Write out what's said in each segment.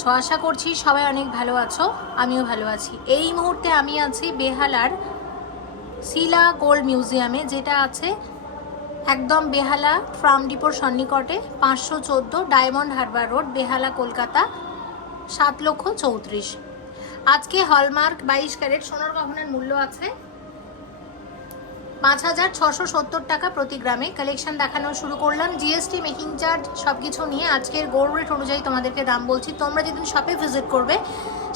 আছো? আশা করছি সবাই অনেক ভালো আছো, আমিও ভালো আছি। এই মুহূর্তে আমি আছি বেহালার শিলা গোল্ড মিউজিয়ামে, যেটা আছে একদম বেহালা ট্রাম ডিপোর সন্নিকটে, পাঁচশো চোদ্দ ডায়মন্ড হারবার রোড, বেহালা, কলকাতা, সাত লক্ষ চৌত্রিশ। আজকে হলমার্ক বাইশ ক্যারেট সোনার গহনার মূল্য আছে পাঁচ হাজার ছশো সত্তর টাকা প্রতি গ্রামে কালেকশন দেখানো শুরু করলাম। জিএসটি মেকিং চার্জ সব কিছু নিয়ে আজকের গোল্ড রেট অনুযায়ী তোমাদেরকে দাম বলছি। তোমরা যেদিন শপে ভিজিট করবে,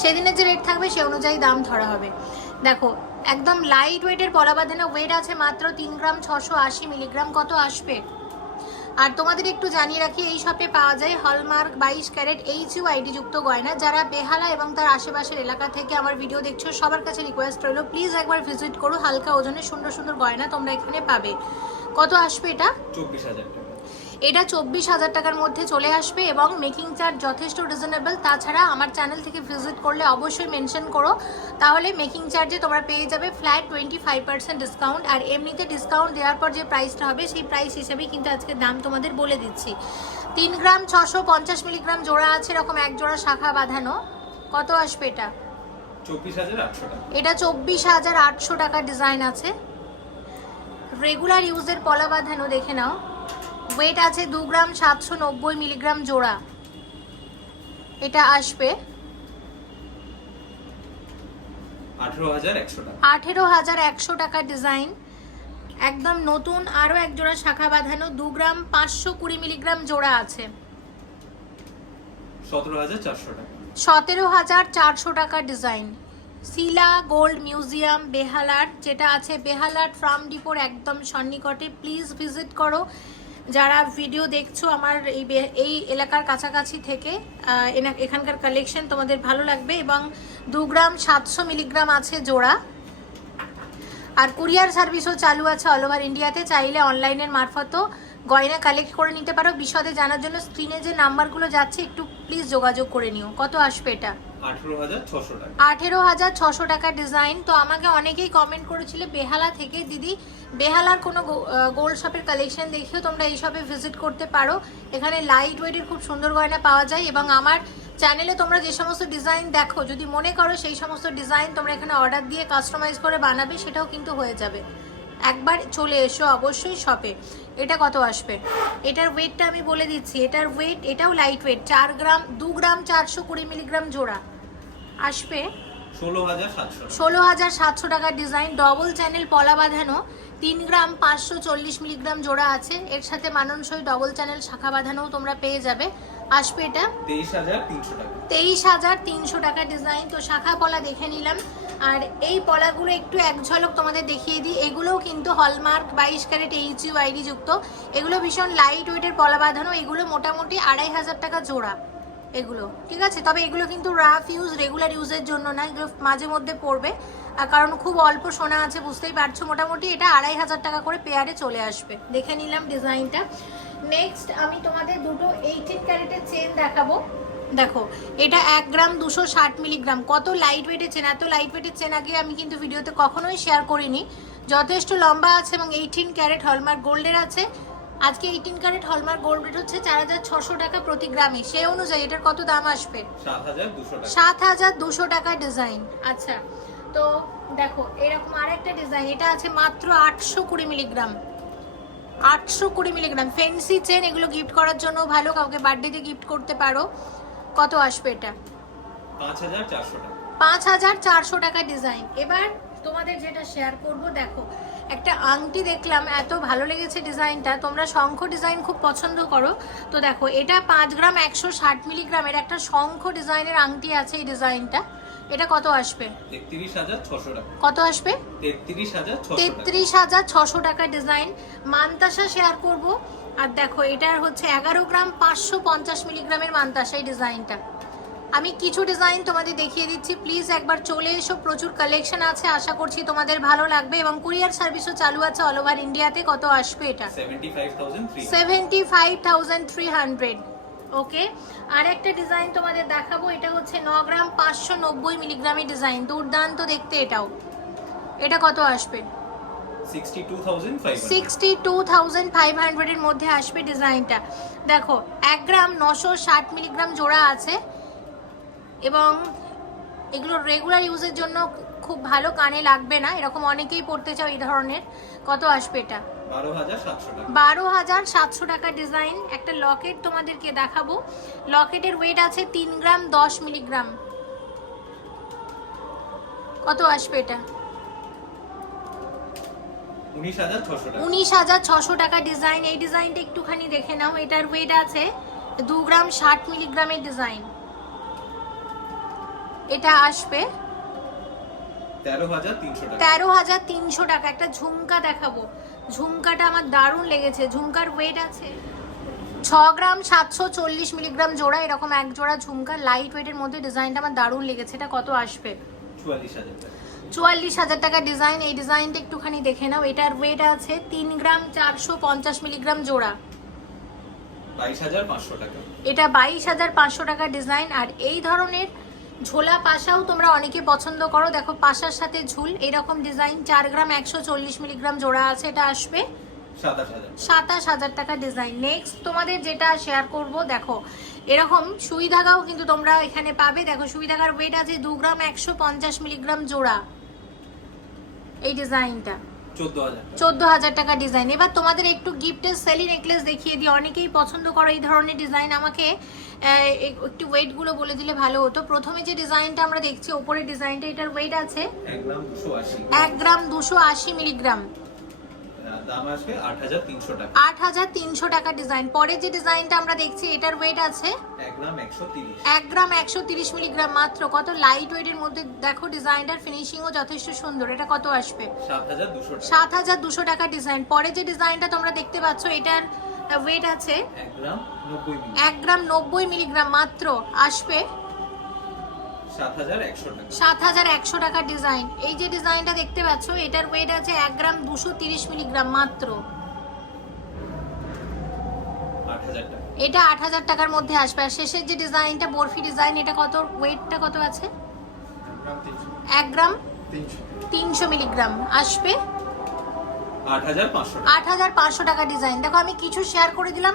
সেদিনের যে রেট থাকবে সে অনুযায়ী দাম ধরা হবে। দেখো, একদম লাইট ওয়েটের পলা ওয়েট আছে মাত্র তিন গ্রাম ছশো আশি মিলিগ্রাম কত আসবে? আর তোমাদের একটু জানিয়ে রাখি, এই শপে পাওয়া যায় হলমার্ক বাইশ ক্যারেট এইচ ইউ আইডি যুক্ত গয়না। যারা বেহালা এবং তার আশেপাশের এলাকা থেকে আমার ভিডিও দেখছ, সবার কাছে রিকোয়েস্ট রইল প্লিজ একবার ভিজিট করো। হালকা ওজনে সুন্দর সুন্দর গয়না তোমরা এখানে পাবে। কত আসবে এটা? চব্বিশ হাজার এটা চব্বিশ হাজার টাকার মধ্যে চলে আসবে এবং মেকিং চার্জ যথেষ্ট রিজনেবল তাছাড়া আমার চ্যানেল থেকে ভিজিট করলে অবশ্যই মেনশন করো। তাহলে মেকিং চার্জে তোমরা পেয়ে যাবে flat twenty five percent discount আর এমনিতে ডিসকাউন্ট দেওয়ার পর যে প্রাইসটা হবে সেই প্রাইস হিসেবেই কিন্তু আজকে দাম তোমাদের বলে দিচ্ছি। তিন গ্রাম ছশো পঞ্চাশ মিলিগ্রাম জোড়া আছে এরকম এক জোড়া শাখা বাঁধানো। কত আসবে এটা? এটা চব্বিশ হাজার আটশো টাকা ডিজাইন আছে। রেগুলার ইউজের পলা বাঁধানো দেখে নাও। ওয়েট আছে দু গ্রাম সাতশো নব্বই মিলিগ্রাম জোড়া। এটা আসবে আঠেরো হাজার একশো টাকা। ডিজাইন। একদম নতুন আরও এক জোড়া শাখা বাঁধানো দু গ্রাম পাঁচশো কুড়ি মিলিগ্রাম জোড়া আছে। সতেরো হাজার চারশো টাকা। সতেরো হাজার চারশো টাকা ডিজাইন। শিলা গোল্ড মিউজিয়াম বেহালার যেটা আছে বেহালার ট্রাম ডিপোর একদম সন্নিকটে। প্লিজ ভিজিট করো। যারা ভিডিও দেখছ আমার এই এই এলাকার কাছাকাছি থেকে এখানকার কালেকশন তোমাদের ভালো লাগবে এবং দু গ্রাম সাতশো মিলিগ্রাম আছে জোড়া। আর কুরিয়ার সার্ভিসও চালু আছে অল ওভার ইন্ডিয়াতে চাইলে অনলাইনের মারফতও গয়না কালেক্ট করে নিতে পারো। বিশদে জানার জন্য স্ক্রিনে যে নাম্বারগুলো যাচ্ছে, একটু প্লিজ যোগাযোগ করে নিও। কত আসবে এটা? আঠেরো হাজার ছশো টাকা। ডিজাইন তো আমাকে অনেকেই কমেন্ট করেছিলে, বেহালা থেকে। দিদি, বেহালার কোনো গোল্ড শপের কালেকশন দেখিও তোমরা এই শপে ভিজিট করতে পারো। এখানে লাইট ওয়েটের খুব সুন্দর গয়না পাওয়া যায় এবং আমার চ্যানেলে তোমরা যে সমস্ত ডিজাইন দেখো, যদি মনে করো সেই সমস্ত ডিজাইন তোমরা এখানে অর্ডার দিয়ে কাস্টমাইজ করে বানাবে, সেটাও কিন্তু হয়ে যাবে। একবার চলে এসো অবশ্যই শপে এটা কত আসবে? এটার ওয়েটটা আমি বলে দিচ্ছি। এটার ওয়েট এটাও লাইট ওয়েট চার গ্রাম, দু গ্রাম চারশো কুড়ি মিলিগ্রাম জোড়া। আসবে ষোলো হাজার সাতশো টাকার ডিজাইন ডবল চ্যানেল পলা বাঁধানো তিন গ্রাম পাঁচশো চল্লিশ মিলিগ্রাম জোড়া আছে। এর সাথে মাননসই ডবল চ্যানেল শাখা বাঁধানোও তোমরা পেয়ে যাবে। আসবে এটা তেইশ হাজার তিনশো টাকা। তেইশ হাজার তিনশো টাকা ডিজাইন। তো শাখা পলা দেখে নিলাম। আর এই পলাগুলো একটু এক ঝলক তোমাদের দেখিয়ে দিই। এগুলোও কিন্তু হলমার্ক বাইশ ক্যারেট এইচ ইউ আইডি যুক্ত। এগুলো ভীষণ লাইট ওয়েটের পলা বাঁধানো। এগুলো মোটামুটি আড়াই হাজার টাকা জোড়া। এগুলো। ঠিক আছে? তবে এগুলো কিন্তু রাফ ইউজ রেগুলার ইউজের জন্য না, এগুলো মাঝে মধ্যে পড়বে। কারণ খুব অল্প সোনা আছে, বুঝতেই পারছ। মোটামুটি এটা আড়াই হাজার টাকা করে পেয়ারে চলে আসবে। দেখে নিলাম ডিজাইনটা নেক্সট আমি তোমাদের দুটো এইটিন ক্যারেটের চেন দেখাবো। দেখো, এটা এক গ্রাম দুশো ষাট মিলিগ্রাম কত লাইট ওয়েটের চেন এত লাইট ওয়েটের চেন আগে আমি কিন্তু ভিডিওতে কখনোই শেয়ার করিনি। যথেষ্ট লম্বা আছে এবং এইটিন ক্যারেট হলমার্ক গোল্ডের আছে। আজকে eighteen carat hallmark gold rate হচ্ছে চার হাজার ছশো টাকা প্রতি গ্রামে। সে অনুযায়ী এটার কত দাম আসবে? সাত হাজার দুশো টাকা। ডিজাইন আচ্ছা তো দেখো এরকম আরেকটা ডিজাইন এটা আছে মাত্র আটশো কুড়ি মিলিগ্রাম আটশো কুড়ি মিলিগ্রাম ফেন্সি চেন এগুলো গিফট করার জন্য ভালো কাউকে বার্থডেতে গিফট করতে পারো। কত আসবে এটা? পাঁচ হাজার চারশো টাকা। ডিজাইন এবার তোমাদের যেটা শেয়ার করব দেখো একটা আংটি দেখলাম এত ভালো লেগেছে ডিজাইনটা। তোমরা শঙ্খ ডিজাইন খুব পছন্দ করো। তো দেখো এটা পাঁচ গ্রাম একশো ষাট মিলিগ্রামের একটা শঙ্খ ডিজাইনের আংটি আছে এই ডিজাইনটা। এটা কত আসবে? কত আসবে? তেত্রিশ হাজার ছশো টাকা। তেত্রিশ হাজার ছশো টাকা ডিজাইন। মানতাসা শেয়ার করব। আর দেখো এটার হচ্ছে এগারো গ্রাম পাঁচশো পঞ্চাশ মিলিগ্রামের মানতাসা এই ডিজাইনটা। আমি কিছু ডিজাইন তোমাদের দেখিয়ে দিচ্ছি। প্লিজ একবার চলে এসো। প্রচুর কালেকশন আছে। আশা করছি তোমাদের ভালো লাগবে এবং কুরিয়ার সার্ভিসও চালু আছে অল ওভার ইন্ডিয়াতে কত আসবে এটা? Seventy five thousand three hundred okay আর একটা ডিজাইন তোমাদের দেখাবো। এটা হচ্ছে ন গ্রাম পাঁচশো নব্বই মিলিগ্রামের ডিজাইন দুর্দান্ত দেখতে এটাও। এটা কত আসবে? সিক্সটি টু থাউজেন্ড ফাইভ হান্ড্রেডের মধ্যে আসবে ডিজাইনটা দেখো এক গ্রাম নশো ষাট মিলিগ্রাম জোড়া আছে। এবং এগুলো রেগুলার ইউজের জন্য খুব ভালো কানে লাগবে না। এরকম অনেকেই পড়তে চাও এই ধরনের। কত আসবে এটা? বারো হাজার সাতশো টাকা। ডিজাইন একটা লকেট তোমাদেরকে দেখাবো। লকেটের ওয়েট আছে তিন গ্রাম দশ মিলিগ্রাম কত আসবে এটা? উনিশ হাজার ছশো টাকা। ডিজাইন এই ডিজাইনটা একটুখানি দেখে নাও। এটার ওয়েট আছে দু গ্রাম ষাট মিলিগ্রামের ডিজাইন এটা আসবে তেরো হাজার তিনশো টাকা। একটা ঝুমকা দেখাবো। ঝুমকাটা আমার দারুণ লেগেছে। ঝুমকার ওয়েট আছে ছ গ্রাম সাতশো চল্লিশ মিলিগ্রাম জোড়া এরকম এক জোড়া ঝুমকা লাইট ওয়েটের মধ্যে ডিজাইনটা আমার দারুণ লেগেছে। এটা কত আসবে? চুয়াল্লিশ হাজার টাকা। ডিজাইন এই ডিজাইনটা একটুখানি দেখে নাও। এটার ওয়েট আছে তিন গ্রাম চারশো পঞ্চাশ মিলিগ্রাম জোড়া। এটা বাইশ হাজার পাঁচশো টাকা ডিজাইন আর এই ধরনের ঝোলা পাশাও তোমরা অনেকে পছন্দ করো। দেখো পাশার সাথে ঝুল এরকম ডিজাইন চার গ্রাম একশো চল্লিশ মিলিগ্রাম জোড়া আছে এটা আসবে। সাতাশ হাজার। টাকা ডিজাইন নেক্সট তোমাদের যেটা শেয়ার করব দেখো এরকম সুই ধাগাও কিন্তু তোমরা এখানে পাবে। দেখো সুই ধাগার ওয়েট আছে দু গ্রাম একশো পঞ্চাশ মিলিগ্রাম জোড়া। এই ডিজাইনটা চোদ্দ হাজার টাকা। ডিজাইন এবার তোমাদের একটু গিফটের সেলি নেকলেস দেখিয়ে দিই। অনেকেই পছন্দ করো এই ধরনের ডিজাইন আমাকে একটু ওয়েটগুলো বলে দিলে ভালো হতো। প্রথমে যে ডিজাইনটা আমরা দেখছি ওপরের ডিজাইনটা এটার ওয়েট আছে? এক গ্রাম দুশো আশি। মিলিগ্রাম দাম আসবে আট হাজার তিনশো টাকা। ডিজাইন। পরে যে ডিজাইনটা আমরা দেখছি এটার ওয়েট আছে? এক গ্রাম একশো তিরিশ। এক গ্রাম একশো তিরিশ মিলিগ্রাম মাত্র। কত লাইট ওয়েটের মধ্যে দেখো ডিজাইনটার ফিনিশিংও যথেষ্ট সুন্দর। এটা কত আসবে? সাত হাজার দুশো টাকা। সাত হাজার দুশো টাকা ডিজাইন। পরে যে ডিজাইনটা তোমরা দেখতে পাচ্ছ এটার ওয়েট আছে? এক গ্রাম নব্বই মিলি এক গ্রাম নব্বই মিলিগ্রাম মাত্র। আসবে? সাত হাজার একশো টাকা। সাত হাজার একশো টাকা ডিজাইন। এই যে ডিজাইনটা দেখতে পাচ্ছ এটার ওয়েট আছে এক গ্রাম দুশো তিরিশ মিলিগ্রাম মাত্র। এটা আট হাজার টাকার মধ্যে আসবে। আর শেষের যে ডিজাইনটা বরফি ডিজাইন এটা কত ওয়েটটা কত আছে? এক গ্রাম তিনশো। মিলিগ্রাম আসবে। আট হাজার পাঁচশো টাকা। ডিজাইন। দেখো আমি কিছু শেয়ার করে দিলাম।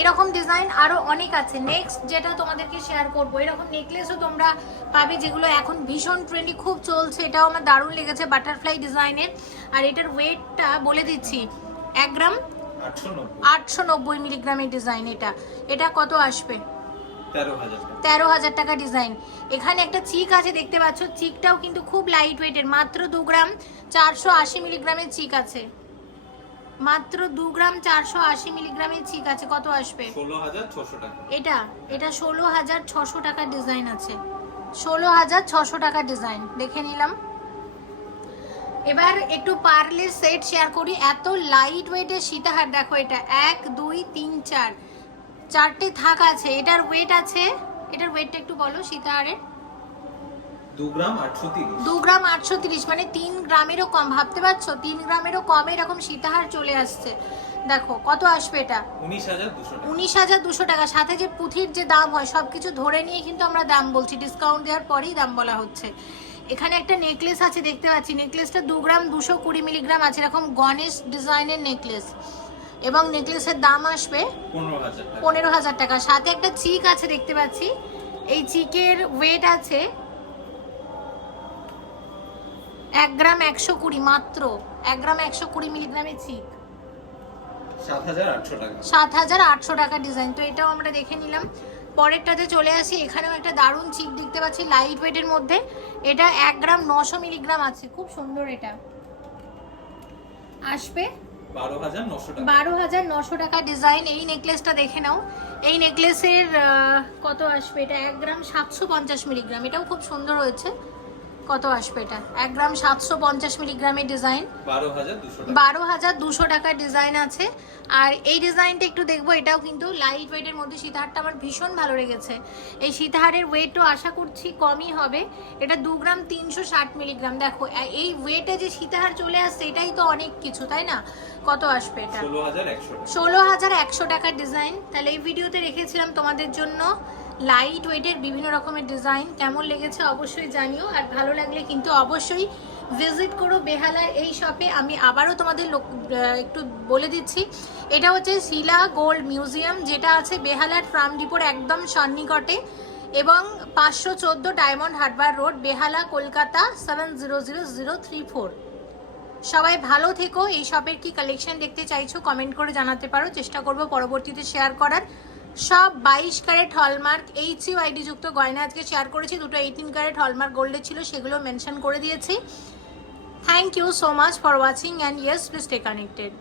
এরকম ডিজাইন আরও অনেক আছে। নেক্সট যেটা তোমাদেরকে শেয়ার করব এরকম নেকলেসও তোমরা পাবে যেগুলো এখন ভীষণ ট্রেন্ডি খুব চলছে এটাও আমার দারুণ লেগেছে বাটারফ্লাই ডিজাইনের আর এটার ওয়েটটা বলে দিচ্ছি এক গ্রাম? আটশো নব্বই। মিলিগ্রামের ডিজাইন এটা। এটা কত আসবে? তেরো হাজার টাকা। তেরো হাজার টাকা ডিজাইন এখানে একটা চিক আছে দেখতে পাচ্ছ চিকটাও কিন্তু খুব লাইট ওয়েটের মাত্র দু গ্রাম চারশো আশি মিলিগ্রামের চিক আছে। মাত্র দু গ্রাম চারশো আশি মিলিগ্রামের চিক আছে। কত আসবে? ষোলো হাজার ছশো টাকা। এটা এটা ষোলো হাজার ছশো টাকা ডিজাইন আছে। ষোলো হাজার ছশো টাকা ডিজাইন। দেখে নিলাম। এবার একটু পার্লের সেট শেয়ার করি। এত লাইট ওয়েটের সীতাহার দেখো এটা। এক দুই তিন চার। চারটে থাক আছে। এটার ওয়েট আছে? এটার ওয়েটটা একটু বলো সীতাহারের। দু গ্রাম আটশো তিরিশ। দু গ্রাম আটশো তিরিশ মানে তিন গ্রামেরও কম ভাবতে পারছ? তিন গ্রামেরও কমে এরকম সীতাহার চলে আসছে। দেখো কত আসবে এটা? উনিশ হাজার দুশো টাকা। সাথে যে পুঁথির যে দাম হয় সব কিছু ধরে নিয়ে কিন্তু আমরা দাম বলছি। ডিসকাউন্ট দেওয়ার পরেই দাম বলা হচ্ছে। এখানে একটা নেকলেস আছে দেখতে পাচ্ছি। নেকলেসটা দু গ্রাম দুশো কুড়ি মিলিগ্রাম আছে এরকম গণেশ ডিজাইনের নেকলেস এবং নেকলেসের দাম আসবে পনেরো হাজার টাকা। সাথে একটা চিক আছে দেখতে পাচ্ছি। এই চিকের ওয়েট আছে এক গ্রাম একশো কুড়ি মাত্র। এক গ্রাম একশো কুড়ি মিলিগ্রামের চিক সাত হাজার আটশো টাকা। ডিজাইন। তো এটাও আমরা দেখে নিলাম। পরেরটাতে চলে আসি। এখানেও একটা দারুণ চিক দেখতে পাচ্ছি লাইট ওয়েটের মধ্যে। এটা এক গ্রাম নশো মিলিগ্রাম আছে। খুব সুন্দর এটা। আসবে? বারো হাজার নশো টাকা। বারো হাজার নশো টাকা ডিজাইন। এই নেকলেসটা দেখে নাও। এই নেকলেসের কত আসবে? এটা এক গ্রাম সাতশো পঞ্চাশ মিলিগ্রাম। এটাও খুব সুন্দর হয়েছে। কত আসবে এটা? এক গ্রাম সাতশো পঞ্চাশ মিলিগ্রামের ডিজাইন। বারো হাজার দুশো টাকার ডিজাইন আছে। আর এই ডিজাইনটা একটু দেখব এটাও কিন্তু লাইট ওয়েটের মধ্যে সীতাহারটা আমার ভীষণ ভালো লেগেছে। এই সীতাহারের ওয়েটও আশা করছি কমই হবে। এটা দু গ্রাম তিনশো ষাট মিলিগ্রাম। দেখো এই ওয়েটে যে সীতাহার চলে আসছে এটাই তো অনেক কিছু তাই না? কত আসবে এটা? ষোলো হাজার একশো টাকার ডিজাইন। তাহলে এই ভিডিওতে রেখেছিলাম তোমাদের জন্য। লাইট ওয়েটের বিভিন্ন রকমের ডিজাইন কেমন লেগেছে অবশ্যই জানিও, আর ভালো লাগলে কিন্তু অবশ্যই ভিজিট করো বেহালার এই শপে। আমি আবারও তোমাদের একটু বলে দিচ্ছি, এটা হচ্ছে শিলা গোল্ড মিউজিয়াম, যেটা আছে বেহালার ট্রাম ডিপোর একদম সন্নিকটে, এবং পাঁচশো চোদ্দ Diamond Harbour road, Behala, Kolkata, seven zero zero zero three four. সবাই ভালো থেকো, এই শপের কি কালেকশন দেখতে চাইছো কমেন্ট করে জানাতে পারো, চেষ্টা করব পরবর্তীতে শেয়ার করার। সব বাইশ ক্যারেট হলমার্ক এইচ আইডি যুক্ত গয়না আজকে শেয়ার করেছি। দুটো এইটিন ক্যারেট হলমার্ক গোল্ডের ছিল, সেগুলো মেনশন করে দিয়েছি। Thank you so much for watching and yes please stay connected